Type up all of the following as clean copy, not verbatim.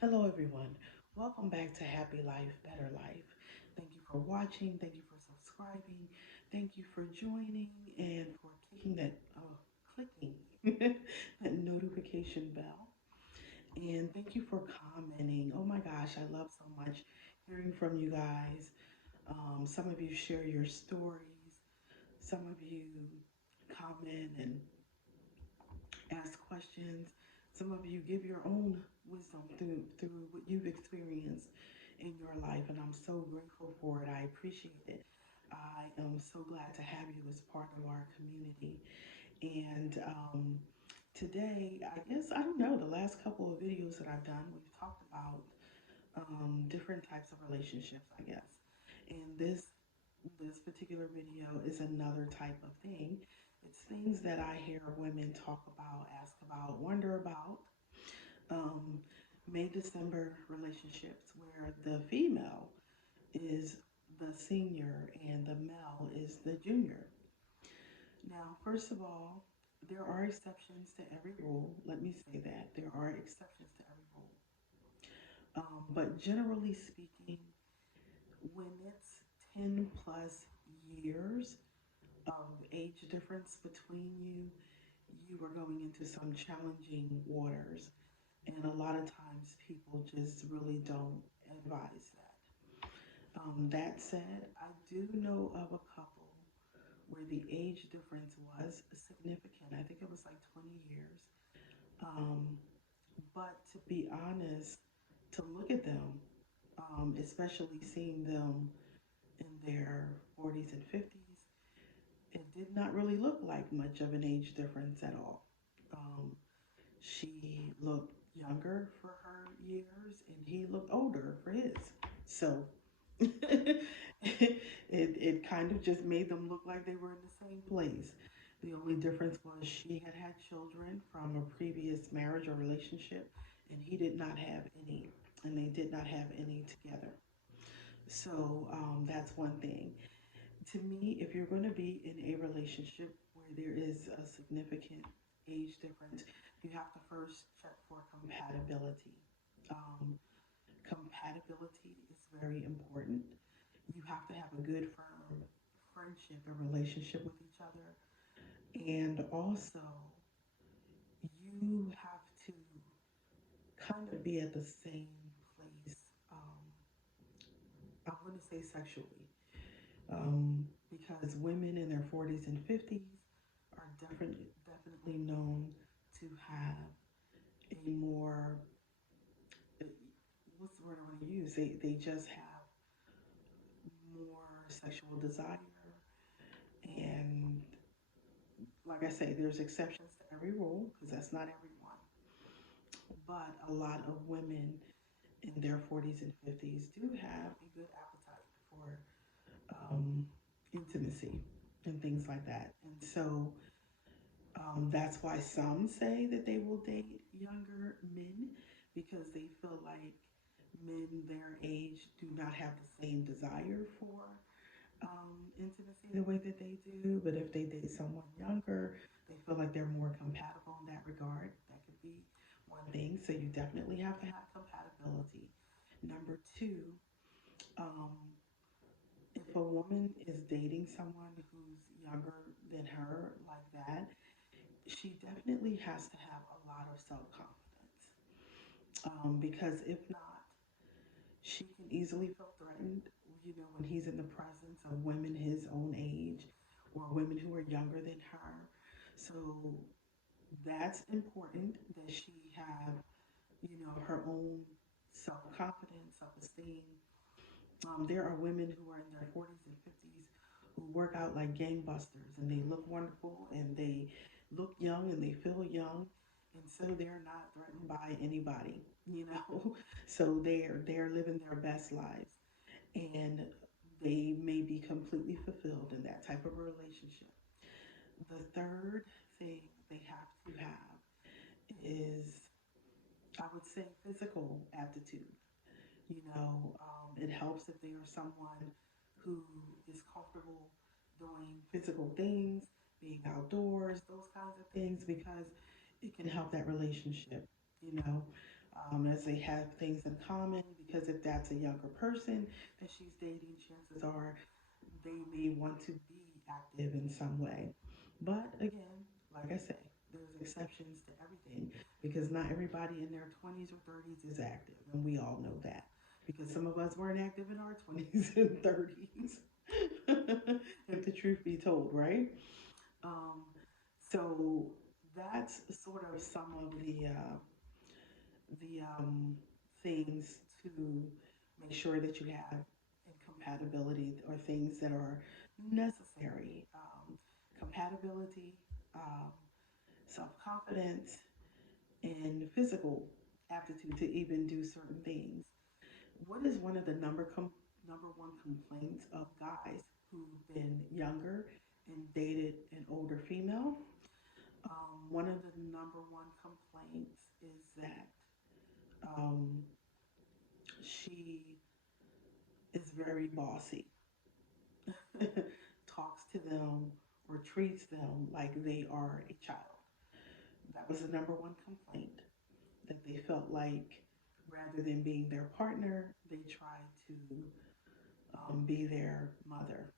Hello, everyone. Welcome back to Happy Life, Better Life. Thank you for watching. Thank you for subscribing. Thank you for joining and for clicking that notification bell. And thank you for commenting. Oh my gosh, I love so much hearing from you guys. Some of you share your stories. Some of you comment and ask questions. Some of you give your own wisdom through what you've experienced in your life, and I'm so grateful for it. I appreciate it. I am so glad to have you as part of our community. And today, I guess, I don't know, the last couple of videos that I've done, we've talked about different types of relationships, I guess. And this particular video is another type of thing. It's things that I hear women talk about, ask about, wonder about. Um, May December relationships where the female is the senior and the male is the junior. Now, first of all, there are exceptions to every rule. Let me say that. There are exceptions to every rule. But generally speaking, when it's 10 plus years of age difference between you, you are going into some challenging waters. And a lot of times people just really don't advise that. That said, I do know of a couple where the age difference was significant. I think it was like 20 years. Um, but to be honest, to look at them, especially seeing them in their 40s and 50s, it did not really look like much of an age difference at all. Um, she looked younger for her years, and he looked older for his. So it kind of just made them look like they were in the same place. The only difference was she had had children from a previous marriage or relationship, and he did not have any, and they did not have any together. So that's one thing. To me, if you're going to be in a relationship where there is a significant age difference, you have to first check for compatibility. Um, Compatibility is very important. You have to have a good, firm friendship and relationship with each other. And also, you have to kind of be at the same place. I'm going to say sexually. Because women in their 40s and 50s are definitely known to have a more, what's the word I want to use? They just have more sexual desire. And like I say, there's exceptions to every rule because that's not everyone. But a lot of women in their 40s and 50s do have a good appetite for intimacy and things like that. And so that's why some say that they will date younger men because they feel like men their age do not have the same desire for intimacy the way that they do. But if they date someone younger, they feel like they're more compatible in that regard. That could be one thing. So you definitely have to have compatibility. Number two, um, if a woman is dating someone who's younger than her like that, she definitely has to have a lot of self confidence. Because if not, she can easily feel threatened, you know, when he's in the presence of women his own age or women who are younger than her. So that's important that she have, you know, her own self confidence, self esteem. There are women who are in their 40s and 50s who work out like gangbusters and they look wonderful and they look young and they feel young. And so they're not threatened by anybody, you know. So they're living their best lives and they may be completely fulfilled in that type of relationship. The third thing they have to have is, I would say, physical aptitude. You know, it helps if they are someone who is comfortable doing physical things, being outdoors, those kinds of things, because it can help that relationship. You know, as they have things in common. Because if that's a younger person that she's dating, chances are they may want to be active in some way. But again, like I say, there's exceptions to everything because not everybody in their 20s or 30s is active, and we all know that because some of us weren't active in our 20s and 30s. If the truth be told, right? Um, so that's sort of some of the things to make sure that you have incompatibility or things that are necessary. Compatibility, um, self confidence, and physical aptitude to even do certain things. What is one of the number one complaints of guys who've been younger and dated an older female? One of the number one complaints is that um, she is very bossy, talks to them or treats them like they are a child. That was the number one complaint, that they felt like rather than being their partner, they tried to be their mother.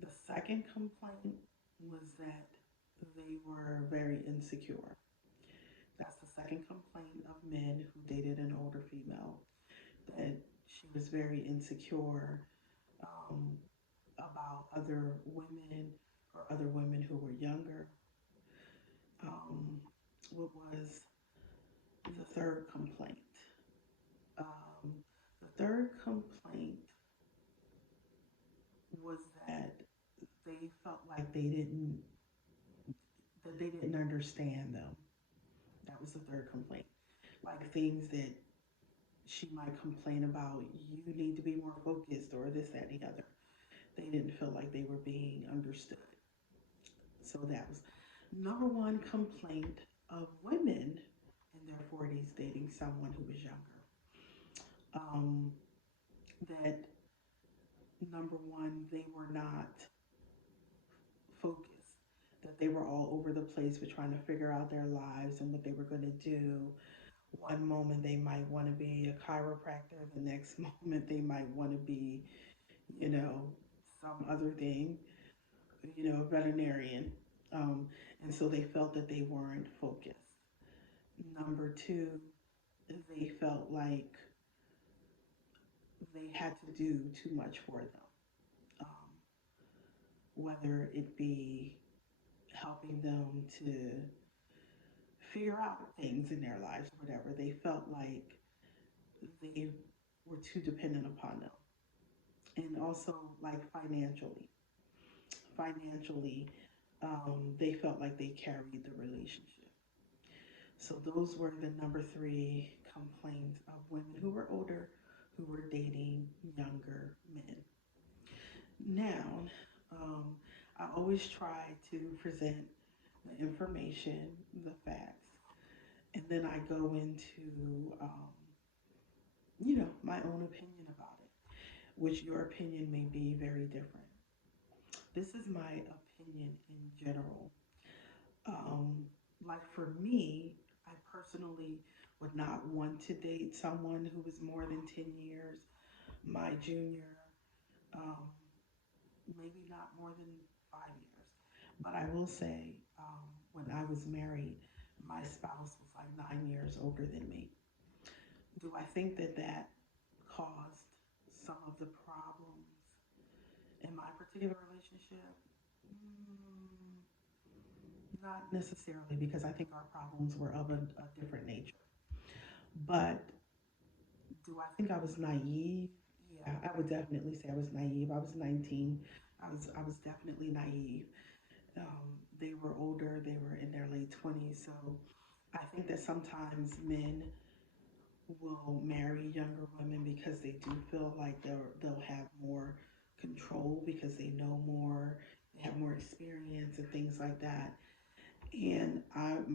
The second complaint was that they were very insecure. That's the second complaint of men who dated an older female, that she was very insecure um, about other women or other women who were younger. Um, what was the third complaint? The third complaint was that they felt like they didn't understand them. That was the third complaint. Like things that she might complain about, you need to be more focused or this, that, and the other. They didn't feel like they were being understood. So that was number one complaint of women in their 40s dating someone who was younger. Um, that number one, they were not focused, that they were all over the place with trying to figure out their lives and what they were going to do. One moment they might want to be a chiropractor, the next moment they might want to be, you know, some other thing, veterinarian. Um, and so they felt that they weren't focused. Number two, they felt like they had to do too much for them, um, whether it be helping them to figure out things in their lives or whatever. They felt like they were too dependent upon them. And also, like financially, they felt like they carried the relationship. So those were the number three complaints of women who were older, who were dating younger men. Now, um, I always try to present the information, the facts, and then I go into, my own opinion about it, which your opinion may be very different. This is my opinion in general. Um, like for me, I personally would not want to date someone who was more than 10 years my junior, um, maybe not more than 5 years. But I will say, when I was married, my spouse was like 9 years older than me. Do I think that that caused some of the problems in my particular relationship? Mm, not necessarily, because I think our problems were of a different nature. But do I think I was naive? Yeah, I would definitely say I was naive. I was 19. I was definitely naive. They were older. They were in their late 20s. So I think that sometimes men will marry younger women because they do feel like they'll have more control because they know more, they have more experience and things like that.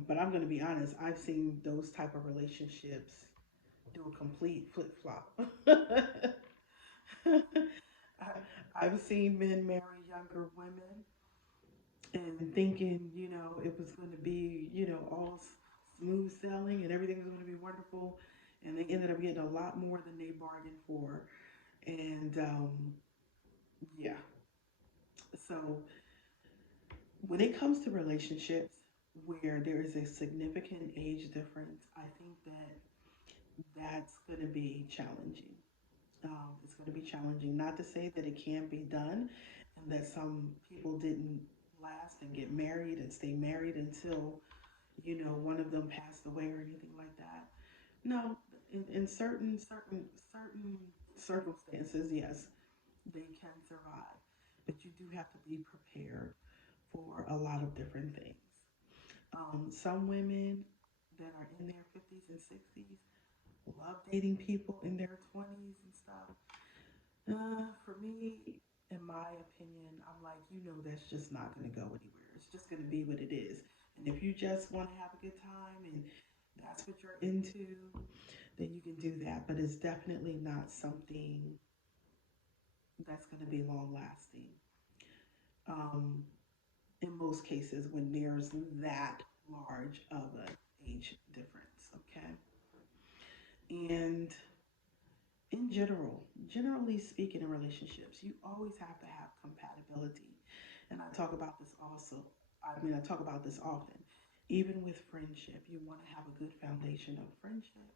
But I'm going to be honest, I've seen those type of relationships do a complete flip flop. I've seen men marry younger women and thinking, it was going to be, all smooth sailing and everything was going to be wonderful. And they ended up getting a lot more than they bargained for. And yeah, so when it comes to relationships where there is a significant age difference, I think that that's going to be challenging. It's going to be challenging. Not to say that it can't be done and that some people didn't last and get married and stay married until, one of them passed away or anything like that. No, in certain circumstances, yes, they can survive. But you do have to be prepared for a lot of different things. Some women that are in their 50s and 60s love dating people in their 20s and stuff. For me, in my opinion, I'm like, that's just not going to go anywhere. It's just going to be what it is. And if you just want to have a good time and that's what you're into, then you can do that. But it's definitely not something that's going to be long lasting. Um, in most cases, when there's that large of an age difference, okay? And in general, generally speaking, in relationships, you always have to have compatibility. And I talk about this also. I talk about this often. Even with friendship, you want to have a good foundation of friendship.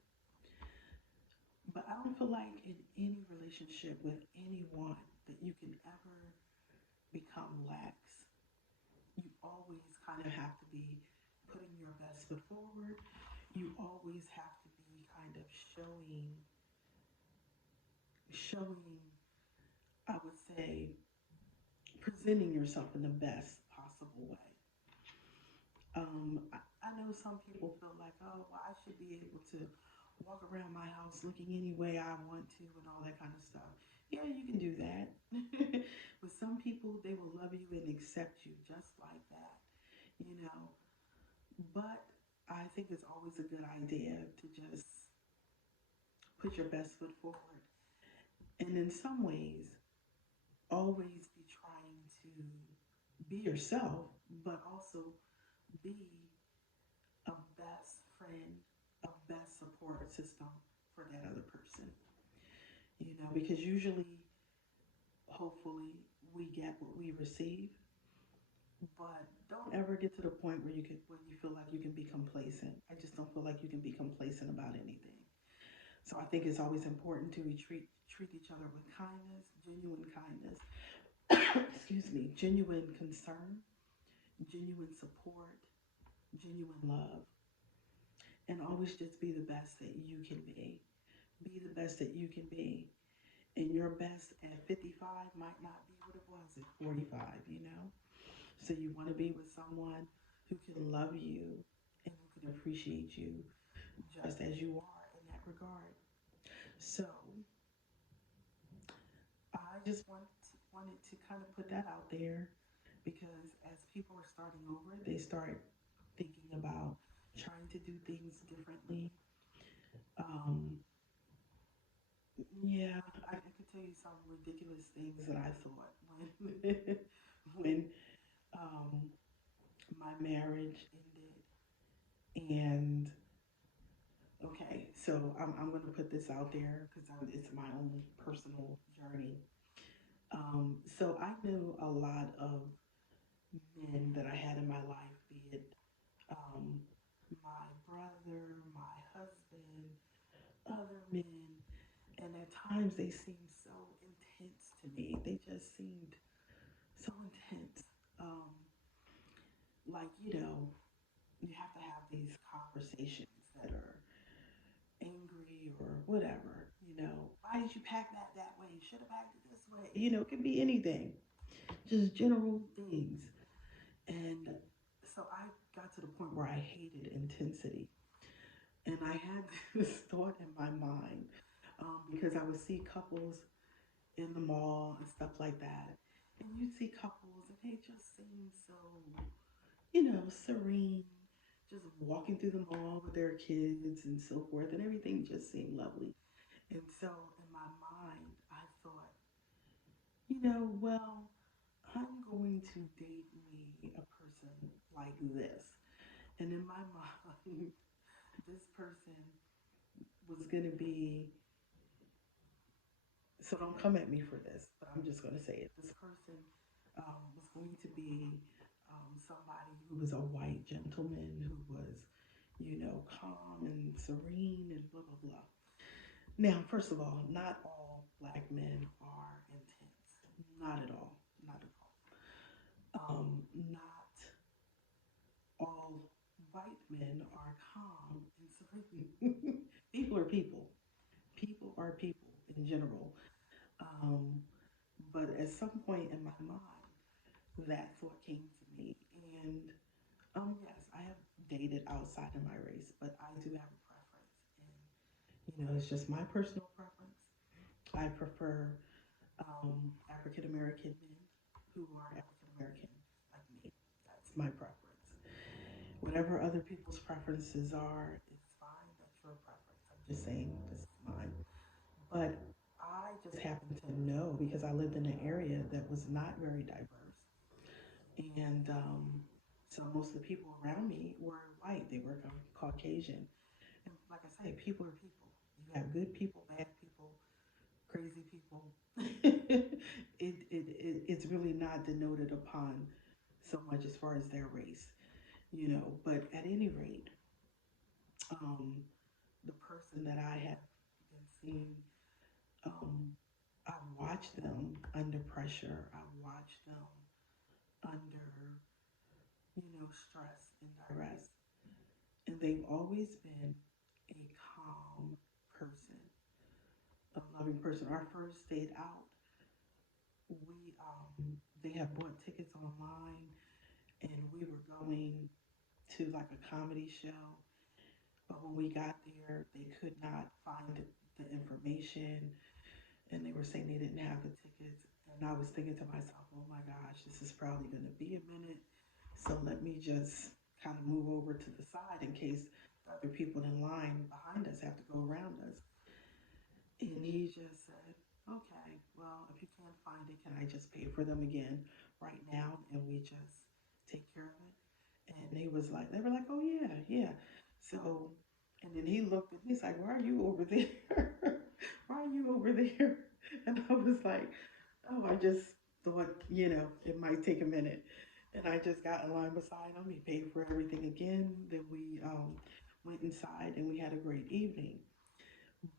But I don't feel like in any relationship with anyone that you can ever become lax. You always kind of have to be putting your best foot forward. You always have to be kind of showing, I would say, presenting yourself in the best possible way. I know some people feel like, oh, well, I should be able to walk around my house looking any way I want to and all that kind of stuff. Yeah, you can do that. But some people, they will love you and accept you just like that, you know. But I think it's always a good idea to just put your best foot forward. And in some ways, always be trying to be yourself, but also be a best friend, a best support system for that other person. Because usually, hopefully, we get what we receive, but don't ever get to the point where you feel like you can be complacent. I just don't feel like you can be complacent about anything. So I think it's always important to treat each other with kindness, genuine kindness. Excuse me, genuine concern, genuine support, genuine love, and always just be the best that you can be. Be the best that you can be. And your best at 55 might not be what it was at 45, you know? So you want to be with someone who can love you and who can appreciate you just as you are in that regard. So I just wanted to kind of put that out there because as people are starting over, they start thinking about trying to do things differently. Um, yeah, I could tell you some ridiculous things that I thought when when um, my marriage ended. And okay, so I'm going to put this out there because it's my own personal journey. So I knew a lot of men that I had in my life, be it um, my brother, my husband, other men, and at times they seemed so intense to me. They just seemed so intense. Um, like, you have to have these conversations that are angry or whatever. Why did you pack that way? You should have packed it this way. It can be anything, just general things. And so I got to the point where I hated intensity. And I had this thought in my mind because I would see couples in the mall and stuff like that. And you see couples and they just seem so, serene, just walking through the mall with their kids and so forth. And everything just seemed lovely. And so in my mind, I thought, well, I'm going to date me a person like this. And in my mind, this person was going to be, so don't come at me for this, but I'm just going to say it. This person was going to be somebody who was a white gentleman who was, calm and serene and blah, blah, blah. Now, first of all, not all black men are intense. Not at all. Not at all. Not all white men are calm and serene. People are people. People are people in general. Um, but at some point in my mind, that thought came to me. And yes, I have dated outside of my race, but I do have a preference. And, it's just my personal preference. I prefer African American men who are African American like me. That's my preference. Whatever other people's preferences are, it's fine. That's your preference. I'm just saying this is mine. But I just happen to know because I lived in an area that was not very diverse. And so most of the people around me were white, they were Caucasian. And like I say, people are people. You have good people, bad people, crazy people. It's really not denoted upon so much as far as their race. But at any rate, um, the person that I have been seeing, um, I watched them under pressure. I watched them under, stress and duress. And they've always been a calm person, a loving person. Our first date out, we they had bought tickets online, and we were going to like a comedy show. But when we got there, they could not find the information, and they were saying they didn't have the tickets. And I was thinking to myself, oh my gosh, this is probably going to be a minute. So let me just kind of move over to the side in case the other people in line behind us have to go around us. And he just said, okay, well, if you can't find it, can I just pay for them again right now? And we just take care of it. And they were like, oh, yeah, yeah. So, and then he looked at me, he's like, why are you over there? Why are you over there? And I was like, oh, I just thought, it might take a minute. And I just got in line beside him. He paid for everything again. Then we went inside and we had a great evening.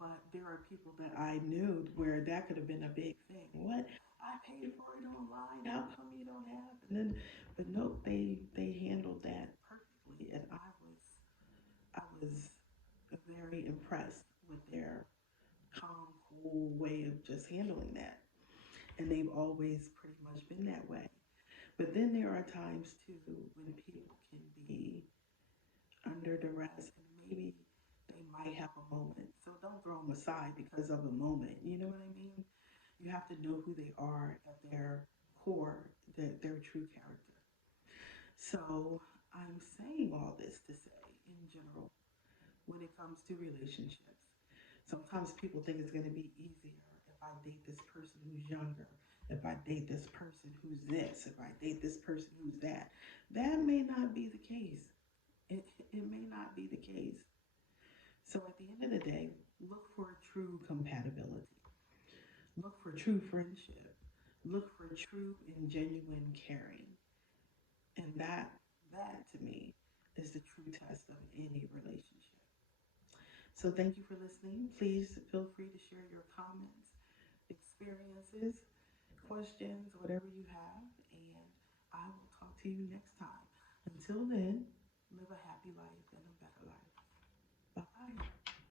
But there are people that I knew where that could have been a big thing. What? I paid for it online. How come you don't have? And then, but nope, they handled that perfectly, and I was very impressed with their calm, cool way of just handling that. And they've always pretty much been that way. But then there are times too when people can be under duress and maybe they might have a moment. So don't throw them aside because of a moment. You know what I mean? You have to know who they are at their core, their true character. So I'm saying all this to say, in general, when it comes to relationships, sometimes people think it's going to be easier if I date this person who's younger, if I date this person who's this, if I date this person who's that. That may not be the case. It may not be the case. So at the end of the day, look for true compatibility. Look for true friendship. Look for true and genuine caring. And that to me is the true test of any relationship. So thank you for listening. Please feel free to share your comments, experiences, questions, whatever you have, and I will talk to you next time. Until then, live a happy life and a better life. Bye bye.